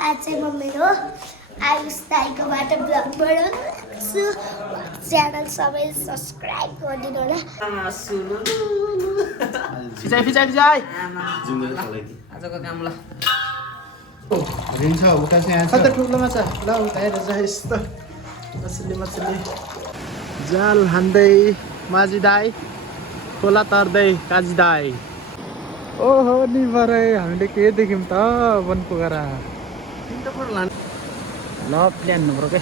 आज चाहिँ म मेरो आयुष दाइकोबाट ब्लग बनाउँछु च्यानल सबै सब्सक्राइब गरिदिनु होला आजको काम ल रिन्छ उता चाहिँ यहाँ कता ठुलो माछा ल उता हेर चाहिँ यस्तो मछली मछली जाल हान्दै माझी दाई खोला तर्दै काजी दाई ओहो नि भरे हामीले के देख्यौँ त वन पोखरा ल प्लान हाम्रो के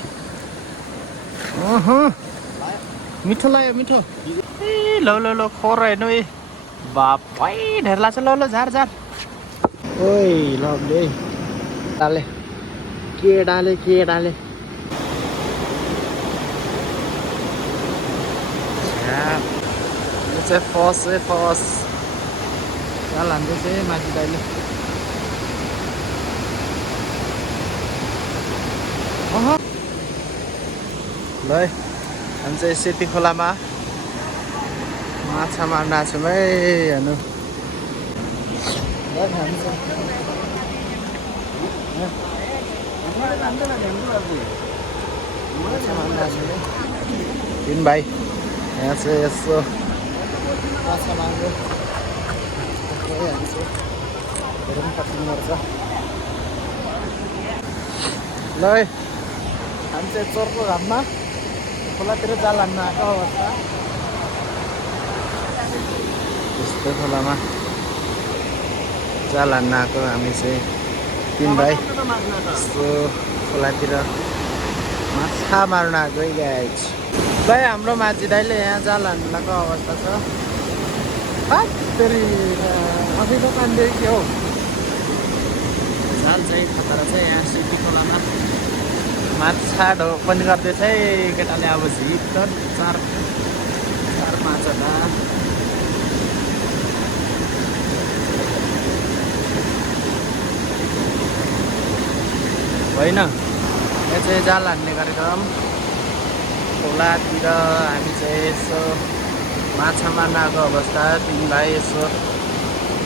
मिठो लाग्यो मिठो ए ल ल ल खोर हेर्नु है बापै ढेर लाग्छ ल ल झार झार ओइ ल है डाले के डाले यो चाहिँ फस है फस चाल हान्दैछ है माथि दाइले ल है हामी चाहिँ सेती खोलामा माछा मार्न आएको छौँ है हेर्नु तीन भाइ यहाँ चाहिँ यसो माछा मार्नु हेरौँ कति मर्छ ल है हामी चाहिँ चोरको घाममा खोलातिर जाल हान्न आएको अवस्था यस्तो खोलामा जाल हान्न आएको हामी चाहिँ तीन भाइ यस्तो खोलातिर माछा मार्न आएको है गाइज भाइ हाम्रो माझी दाइले यहाँ जाल हान्नुको अवस्था छ फेरि अझै दोकानदेखि के हो जाल चाहिँ खतरा छ यहाँ सिटी खोलामा माछा पनि गर्दैछ है केटाले अब झिप त चार पाँचवटा होइन यहाँ चाहिँ जाल हान्ने कार्यक्रम खोलातिर हामी चाहिँ यसो माछा मार्न आएको अवस्था तीन भाइ यसो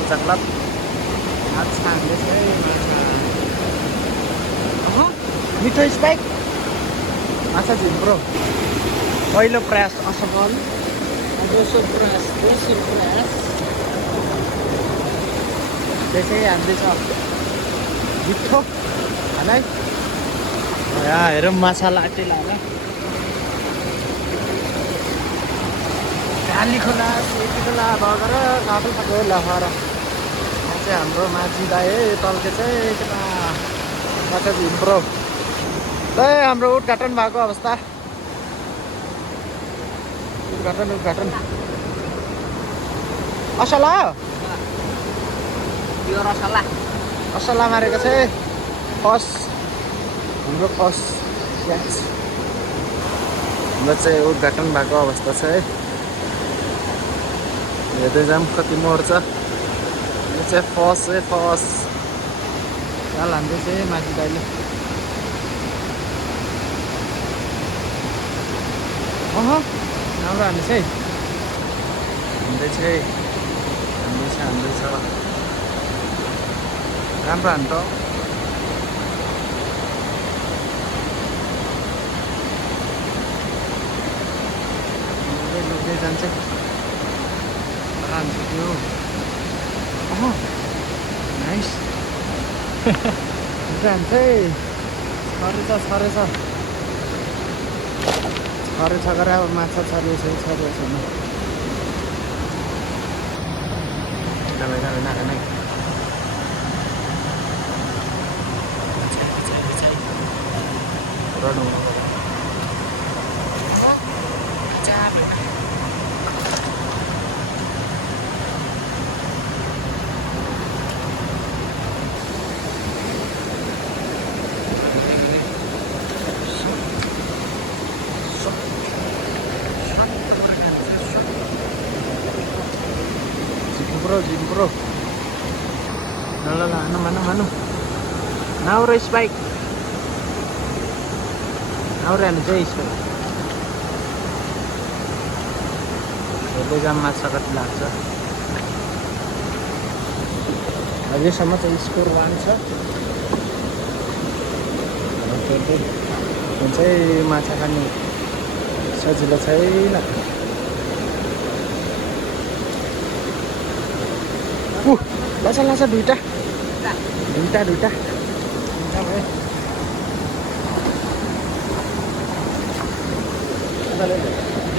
चक्लप माछा हान्दैछ है माछा मिठो स्पाइक माछा झिम्रो पहिलो प्रयास असफल दोस्रो प्रयास त्यसै हान्दैछ मिठो है यहाँ हेरौँ माछा लाटे लाग्यो काली खोला सेती खोला भएर काबल खाएको लहर यहाँ चाहिँ हाम्रो माझी दाइ है तल्के चाहिँ केटा माछा झिम्रो ल हाम्रो उद्घाटन भएको अवस्था उद्घाटन असला असला मारेको छ फस हाम्रो फस हाम्रो चाहिँ उद्घाटन भएको अवस्था छ है हेर्दै जाऊँ कति मर्छ यो चाहिँ फस है फस जाल हान्दैछ है माझी दाइले राम्रो हान्दैछ है हान्दैछ राम्रो हान्छ लुक्दै जान्छ हान्छ त्यो नाइस हान्छ है छरेछ गरेर अब माछा छरेछ नाखाने Jimbro. Nalala, ano. Now race bike. Now run race bike. हेर्दै जाम माछा कति लाग्छ अहिलेसम्म चाहिँ स्कोर 1 छ। चाहिँ माछा खानु सजिलो छैन। लाछा लाछा दुईटा भयो।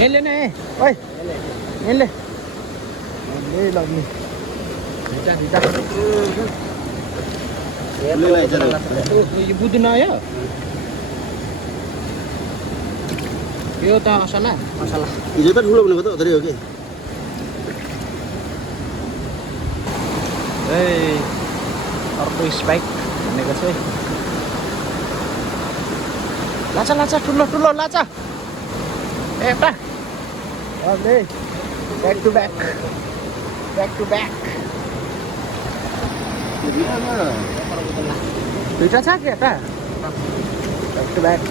यसले नै ओइ यसले लग्ने दुईटा यो बुझ्नु आयो यो त मसला हिजो त ठुलो भनेको त हो कि अर्को स्पाइक भनेको चाहिँ लाछा लाछा ठुलो लाछा एउटा ब्याक टु ब्याक दुईटा छ कि एउटा ब्याक टु ब्याक।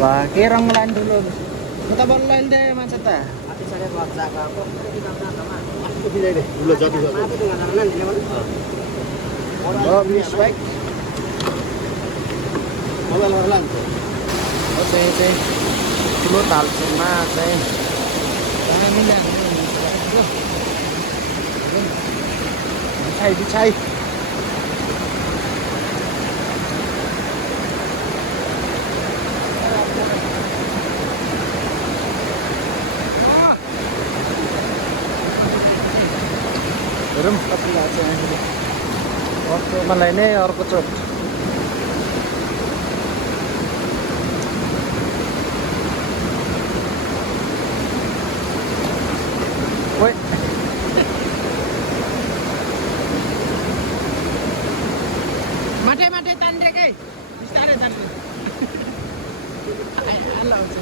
वा के रङ लाइन ठुलो म त बल्ल लाइन दिएँ माछा त ठुलो जति स्पाइक चाहिँ ठुलो तालमा चाहिँ बिछाइ हेरौँ कति लाग्छ अहिले। अर्को मलाई नै अर्को चोट ओइ माटे तान्देकै बिस्तारै तान्नु आउँछ।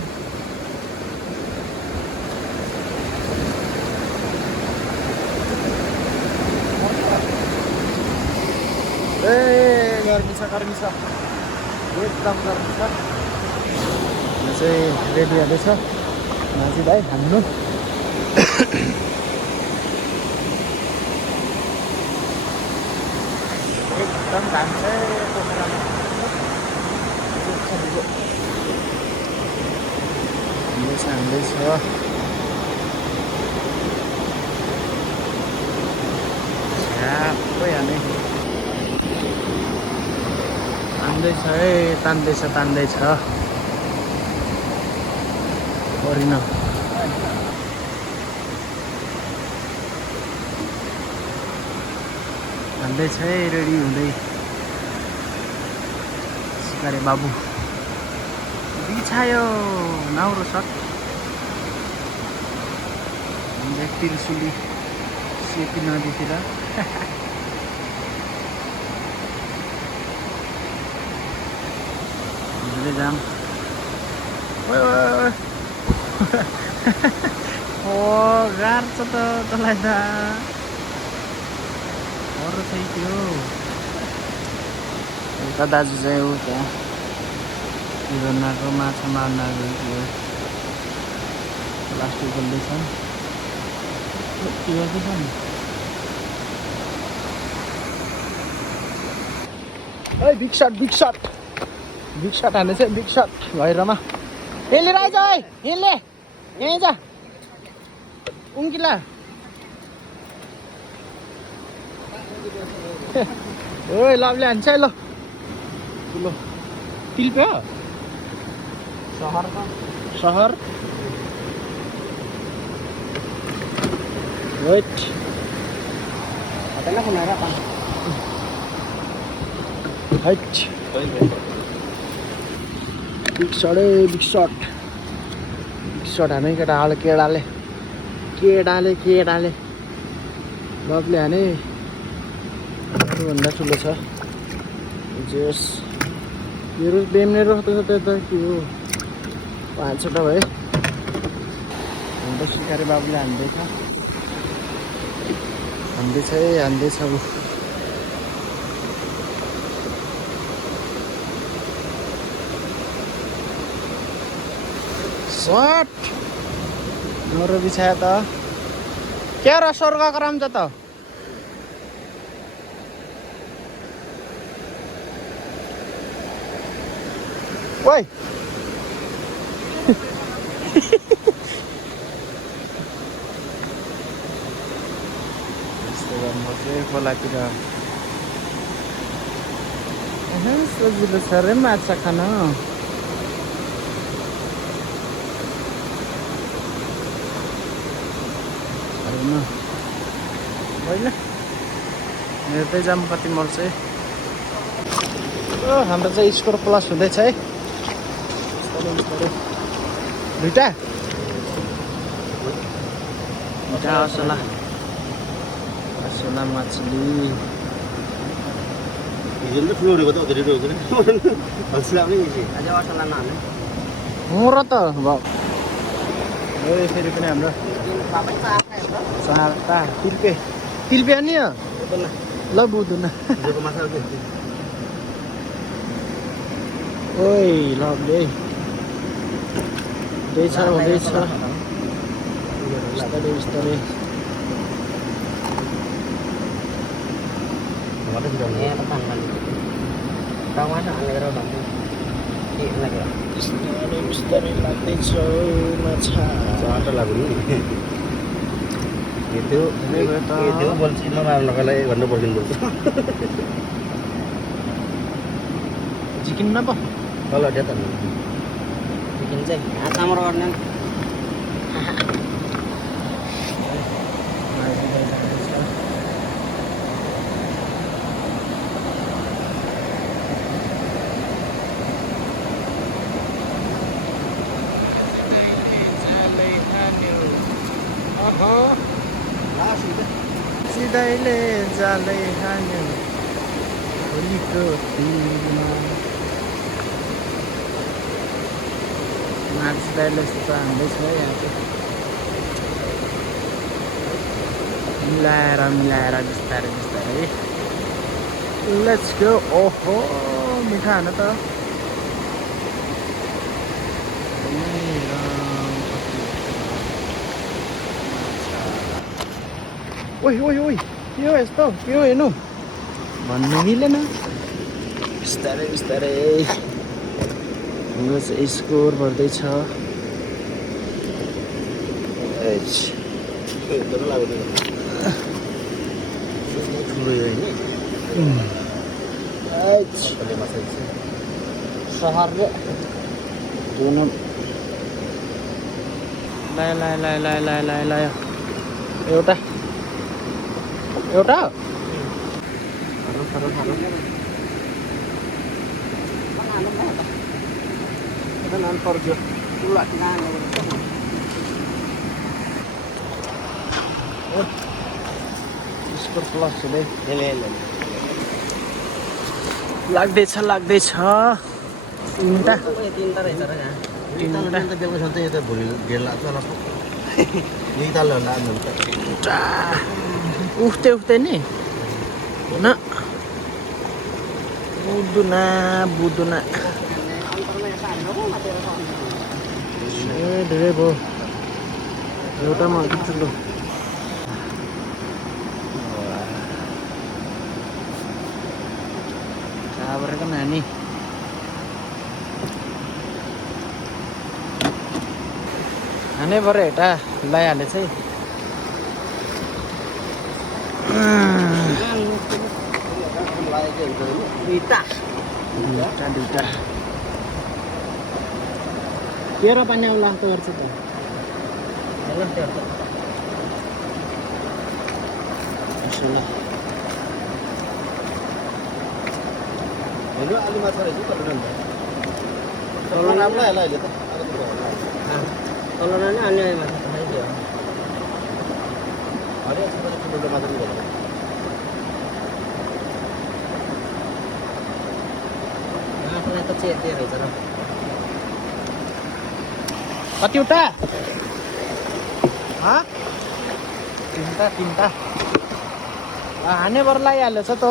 गर्मी छ एकदम गर्मी छ। यो चाहिँ रेडी हुँदैछ नाजी भाइ हान्नु। एकदम घाम छ पोखरामा हान्दैछ। झ्याप्पै हाने तान्दैछ है तान्दैछ परिन हान्दैछ है रेडी हुँदै सिकारे बाबु बिछायो नाउरो सट त्रिशुली सेती नदीतिर जाम गाह्रो छ त तँलाई त अरू चाहिँ त्यो एउटा दाजु चाहिँ हो त्यहाँ हिरोनाको माछा मार्न गयो प्लास्टिक बोल्दैछ त्यो के छ नि बिग सट हान्दैछ बिग सट भैरमा यसले राइज है यसले यहीँ जा उम्किला ओइ लभले हान्छ है ल ठुलो तिल्प्यो सहर वेट बिग सट हाने केडाले लभले हाने त्योभन्दा ठुलो छ जेस मेरो बेम्ने रोक्दै छ त्यो त के हो 5वटा भयो अन्त सिकारे बाबुले हान्दैछ ऊ सट मेरो बिछायो त क्या र स्वर्गको राम छ त ओइ यस्तो गर्नु चाहिँ खोलातिर सजिलो छ अरे माछा खान होइन मेरो चाहिँ जाम कति मर्छ है हाम्रो चाहिँ स्कोर प्लस हुँदैछ है दुईटा असला मछली हिजो ठुलो उडेको त धेरै उडेको हल्सिला पनि अझै असला नहाल्ने हो र त फेरि पनि हाम्रो चारवटा तिर्पे नि ल बुझ्नु न माछा ओइ लभले हुँदैछ बिस्तारै बिस्तारै लाग्दैछ माछा चारवटा लाग्यो नि त्यो बोल्छ नमार्नका लागि घन्टा पर्खिनु पर्छ चिकन न पो तल ड्यात चिकन चाहिँ आँचामर गर्ने सिधैले जालै हान्यो होलीको दिनमा माछिदाइले यस्तो हान्दैछ है यहाँ चाहिँ मिलाएर बिस्तारै लेट्स गो ओहो मिठा हान त ओइ के हो यस्तो के हो हेर्नु भन्नु मिलेन बिस्तारै हाम्रो चाहिँ स्कोर बढ्दैछ ठुलो यो होइन सहर दोनों लायो एउटा स्कोर प्लस हुँदै लाग्दैछ तिनवटा रहेछ र यहाँ तिनवटा बेलुका सधैँ यता भोलि ढेर लाग्छ होला यही ताल लाग्नु उठ्दै नि न बुझ्दैन धेरै भयो एउटामा अलिक ठुलो कहाँबाट नानी हानै पऱ्यो हेटा लगाइहाले चाहिँ दुईटा तेह्र पानी आउला त गर्छ त होइन अलि माछा रहेछ तल राम्रो होला अहिले त तल नै अन्य माछा खाइदियो हरेक ठुलो माछा नि होला आफूलाई त चेते रहेछ र कतिवटा तिनवटा हानेबाट लगाइहालेछ त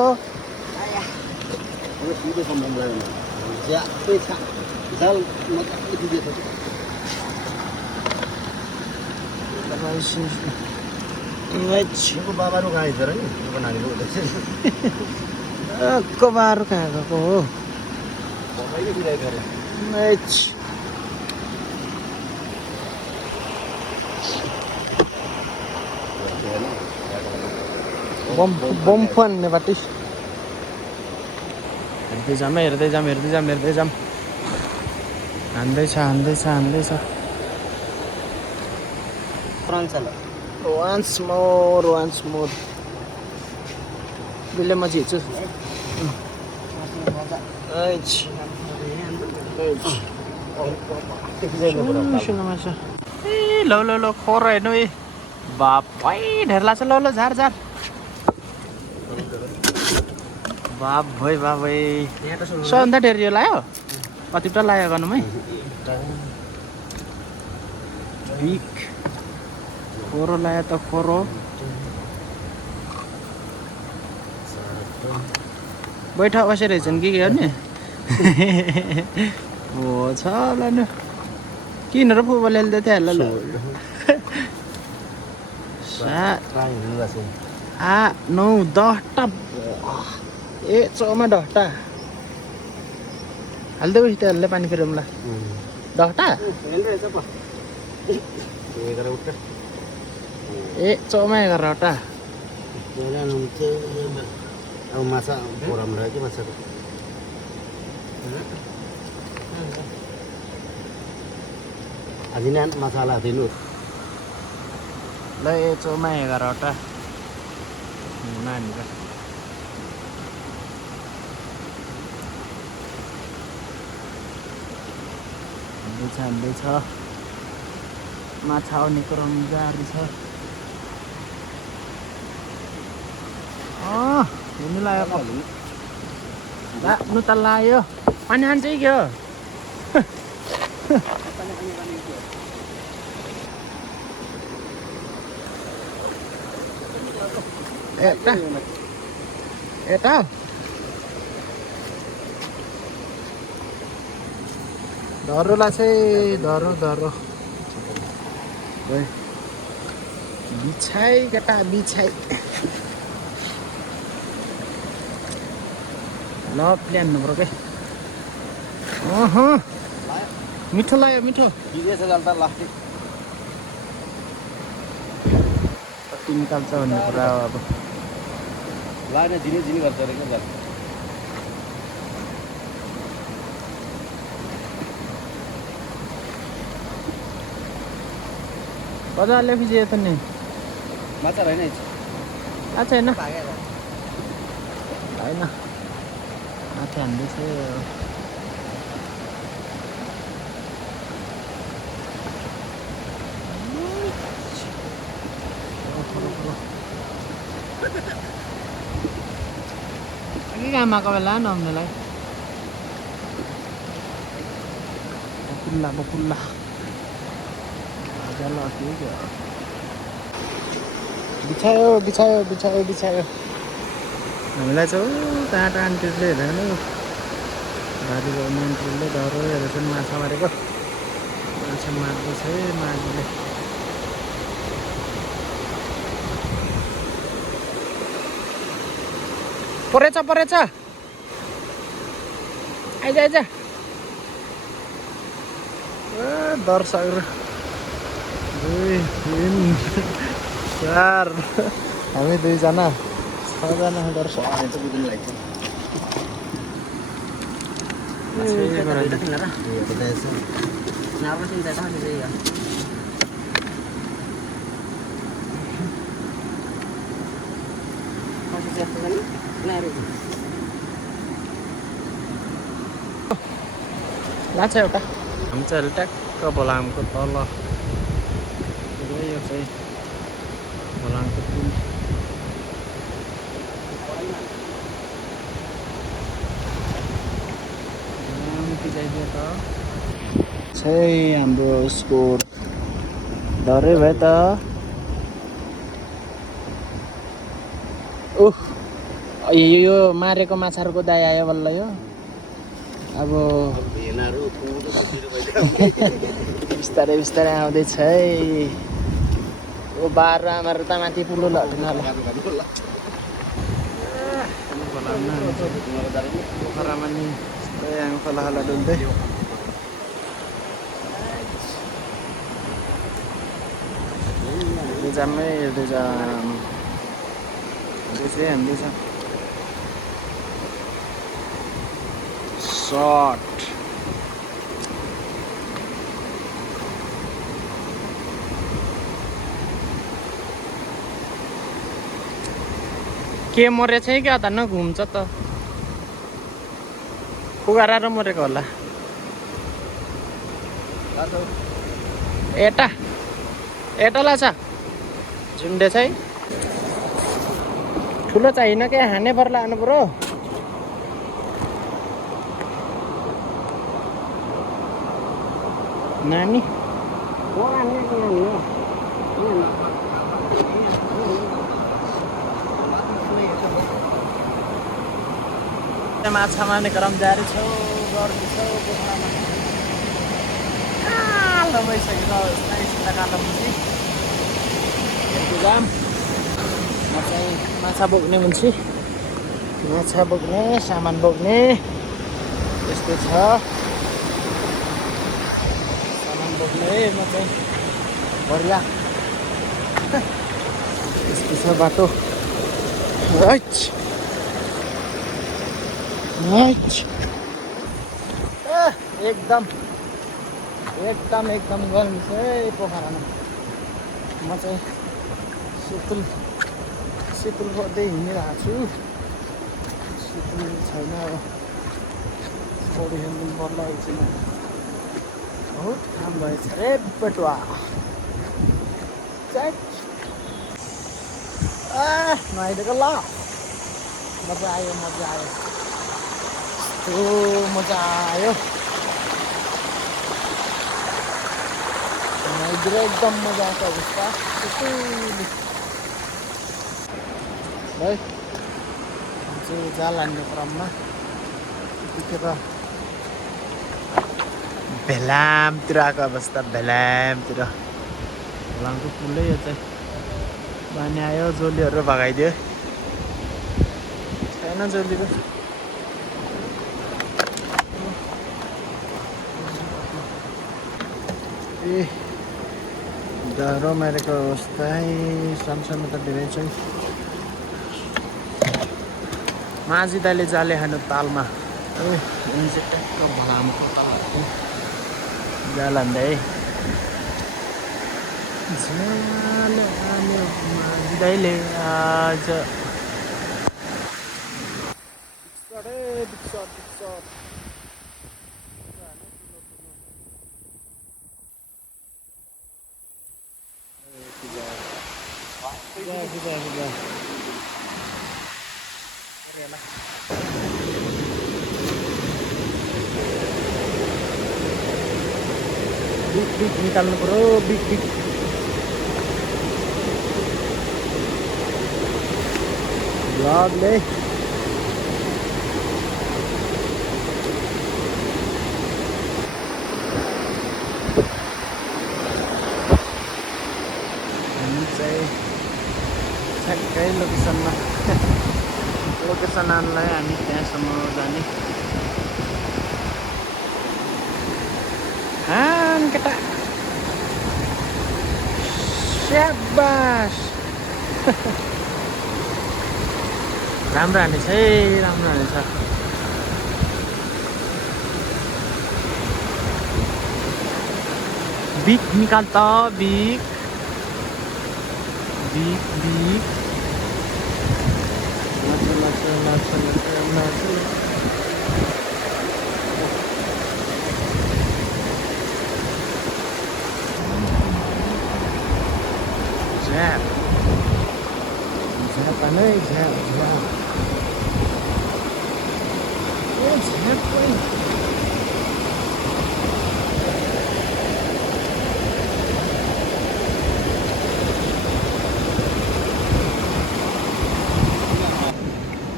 सिधै सम्भव लाग्यो ज्यापै छ जाल मजाले दिएको छ बाबाहरू कहाँ आइज र नि नानीको कबार कहाँ गएको हो सबैले बिराइ गरे बम फुहान्ने बाटै हेर्दै जाम हान्दैछ वान्स मोर बिले म झिच्छु ए ल खोर हेर्नु ए बापै ढेर लाग्छ ल झार बाप भाइ सबभन्दा ढेर यो लायो कतिवटा लायो गर्नुमै बिग खोरो लायो त खोरो बैठा बसेर रहेछन् के हो नि हो छ होला न किन र फुटबल खेल्दै थियो होला ल 9 10टा ए चौमा 10टा हाल्दै उठ्छ हाल्दै पानी फेरि मलाई 10टा ए चौमा 11टा masa kurang lagi masa ajinan masalah dinu ल ए चौमा 11टा नानीको हान्दैछ माछा आउने क्रम जारी छ हेर्नु लाग्यो नु त लाग्यो पानी खान्छ कि हो यता धरोलाई चाहिँ धरो बिछाइ केटा बिछाइ ल प्लान नपरकै मिठो लाग्यो मिठो कति निकाल्छ भन्ने कुरा हो अब लाग्ने झिनी गर्छ अरे क्या बजारले पछि त नि माछा होइन अच्छा होइन माथि हान्दैछ के काम आएको बेला नआउनेलाई बकुल्ला बिछायो हामीलाई चाहिँ टाढा आन्टीले हेर्दैन बारीको मान्छेले धरो हेरेर माछा मारेको माछा मार्दैछ है माझीले परेछ आइज दर्शक 2 3 4 हामी 2 जना 6 जना दर्शक लाग्छ एउटा हामी चाहिँ ट्याक्क भोलामको तल यो चाहिँ भोलामको पुल हाम्रो उसको डरै भयो त यो मारेको माछाहरूको दाइ आयो बल्ल यो अब बिस्तारै आउँदैछ है ओ बाह्र आमाहरू त माथि पुलो लट्न पोखरामा नि खोला डुल्दै जाममै हेर्दै जाम हेर्दैछ सर्ट के मरेछ कि अत न घुम्छ त कुगारा र मरेको होला एटालाई छ झुन्डे चाहिँ ठुलो चाहिएन के हाने पर लानु पर्यो नानी माछा मार्ने क्रम जारी छ गर्दैछ पोखरामा कालो भइसक्यो सिधा कालो मुसी जाम म चाहिँ माछा बोक्ने मुन्छी माछा बोक्ने सामान बोक्ने यस्तो छ सामान बोक्ने म चाहिँ भरिया यस्तो छ बाटो एकदम गर्मी छ है पोखरामा म चाहिँ शीतल गर्दै हिँडिरहेको छु शीतल छैन अब पौडी खेल्नु पर्ला एकछिन बहुत काम भएछ रे पेटुवा नुहाइदिएको ल मजा आयो यस्तो मजा आयो एकदम मजा आउँछ अवस्था है चाहिँ जाल हान्ने क्रममा त्यतिखेर भेलामतिर आएको अवस्था भेलामतिर भेलामको पुलै यो चाहिँ पानी आयो जोलीहरू भगाइदियो छैन जोलीको डरो मारेको अवस्था सानसानो त धेरै छ माझी दाइले जाले खानु तालमा भलामको ताल जाल हान्दै जाल हान्यो माझी दाइले आज बिग निकाल्नु पर्यो बिग ब्लगले हामी चाहिँ ठ्याक्कै लोकेसन आनलाई हामी त्यहाँसम्म जाने केटा स्याबास राम्रो हानेछ है राम्रो हानेछ बिग निकाल त बिग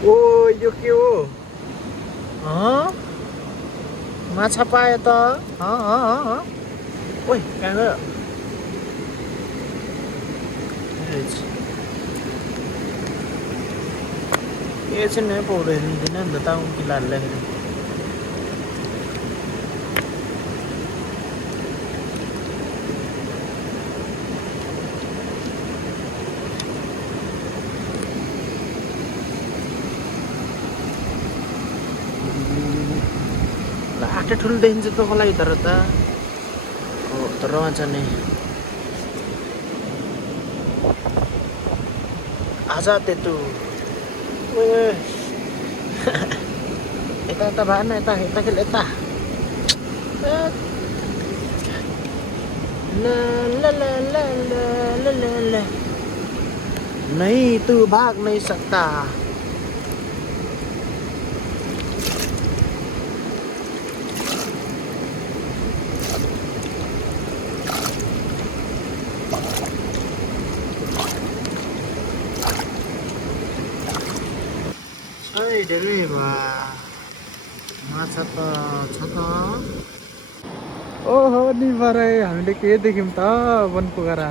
ओ यो के हो माछा पायो त ओइ कहाँ गयो एकछिन पौडी खेल्दिनँ नि त ताउ किलाहरूले बाटो ठुलो देखिन्छ तँ कसलाई तर त हो तर वाचा नै आजा तेतु यता भएन यता खेल यता नहीं तू भाग नहीं सकता माछा त छ त ओहो नि भरे हामीले के देख्यौँ त वन पोखरा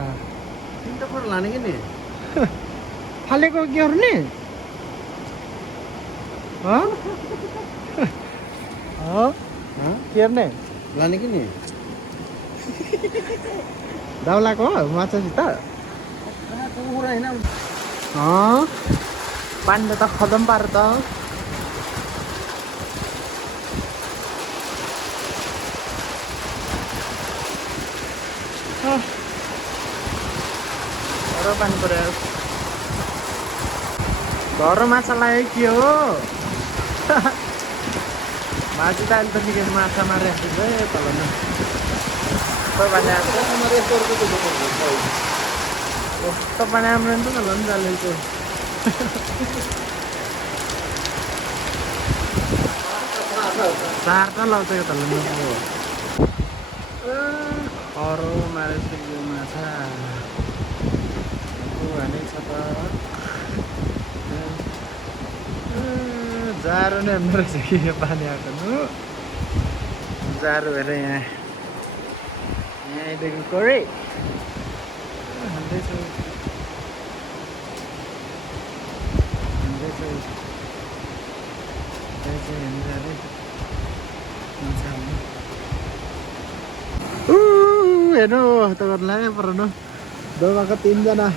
तिनवटा फोटो लाने कि नि फालेको के गर्ने के गर्ने लाने कि नि दाउलाको माछासित कुरा होइन पानीले त खतम पार्यो त पानी पऱ्यो घर माछा लाग्यो के हो माछा त अहिले त निकै माछा मारिरहेको छ है तल न तपाईँ राम्रो नि त झन् जाले चाहिँ चार त लाउँछ यो तल अरू मारेको माछा छ त जाडो नै हान्नु रहेछ कि यो पानी आएको जाडो हेर यहाँदेखि कोरै हान्दैछु हेर्नु त गर्नु पराउनु दोबाको 3 जना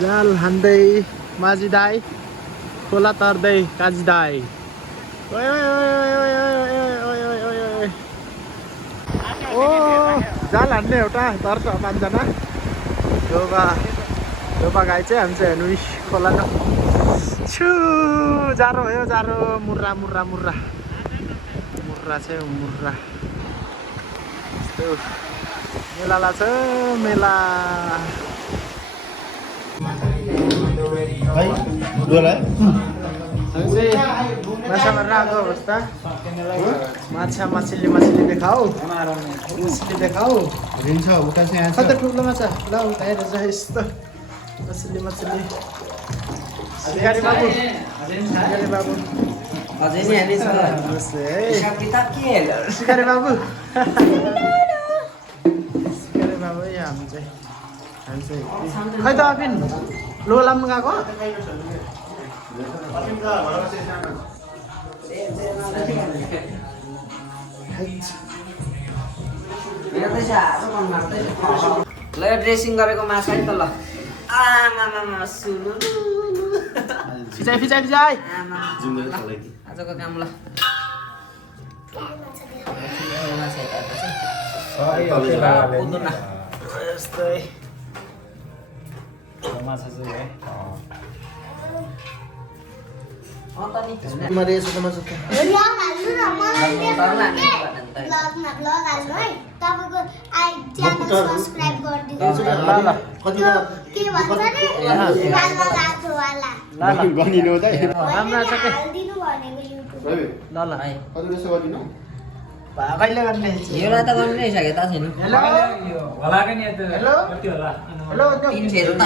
जाल हान्दै माझी दाई खोला तर्दै काजी दाई ओ जाल हान्ने एउटा तर्छ 5 जना डोबा गाई चाहिँ हामी चाहिँ हेर्नु खोला न छु जाडो भयो जाडो मुर्रा चाहिँ मुर्रा मेला लाग्छ मेला माछा मारेर आएको अवस्था मछली देखाऊ देखाऊ रिन्छ उता चाहिँ कता ठुलो माछा ल उता हेरेर चाहिँ यस्तो मछली शिकारी बाबु अझै नि हालिस शिकारी बाबु हामी चाहिँ खै त अफिन लोलाम गएको ल ड्रेसिङ गरेको माछा है त ल आमा सुनु फिजाइ आजको काम ल यस्तै माछा चाहिँ है कहिले गर्ने योलाई त गर्नु नै सके त छैन हेलो होला के नि त हेलो कति होला हेलो तीन फेर त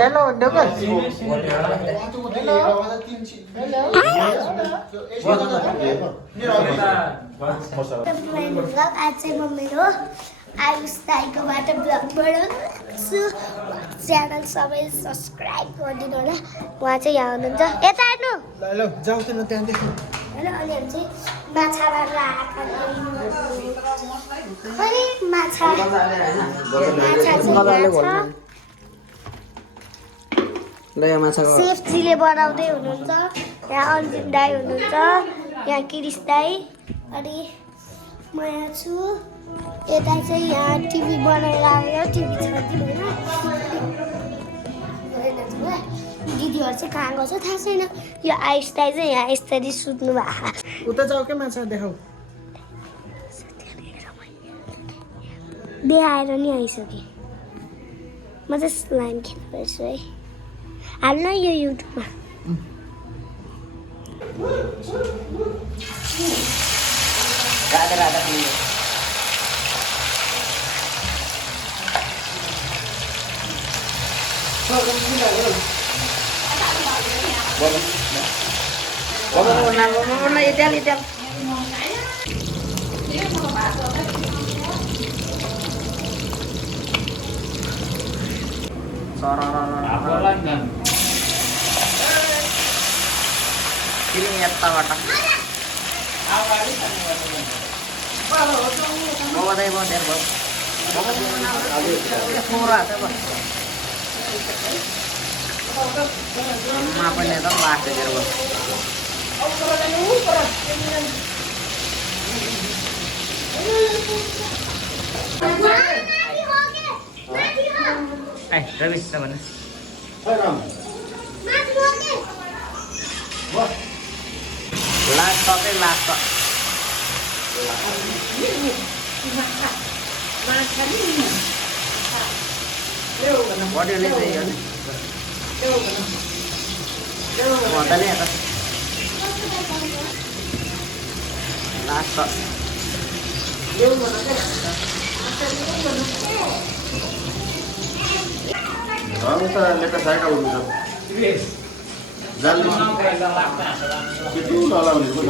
हेलो ढोकल आज चाहिँ म मेरो आयुष दाइकोबाट ब्लग बनाउँछु च्यानल सबै सब्सक्राइब गरिदिनु होला उहाँ चाहिँ यहाँ हुनुहुन्छ यता हेर्नु ल जाऊ त न त्यहाँदेखि होइन अनि हामी चाहिँ माछा मारेर आएको माछा ल यो माछाको सेफजीले बनाउँदै हुनुहुन्छ यहाँ अन्जित दाई हुनुहुन्छ, यहाँ किरिस दाई, अनि म यहाँ छु। यता चाहिँ यहाँ टिभी बनाएर आयो, टिभी छरिदिनु होइन दिदीहरू चाहिँ कहाँ गएको छ थाहा छैन। यो आयुष दाई चाहिँ यहाँ यसरी सुत्नु भएको। उता जाऊ के माछा देखाऊ। देखाएर नि आइसकेँ। म चाहिँ स्लाइम खेल्दैछु है। हाल्न यो युट्युबमा। राधा राधा पिंड बोलो ideal ini nyata watak bawa deh bos murah apa apa nih tuh lah kejar bos Ravi sama nih last stop what do you need here what are you last stop Ang sa lepas saya kalau bisa. Jalan itu lalu itu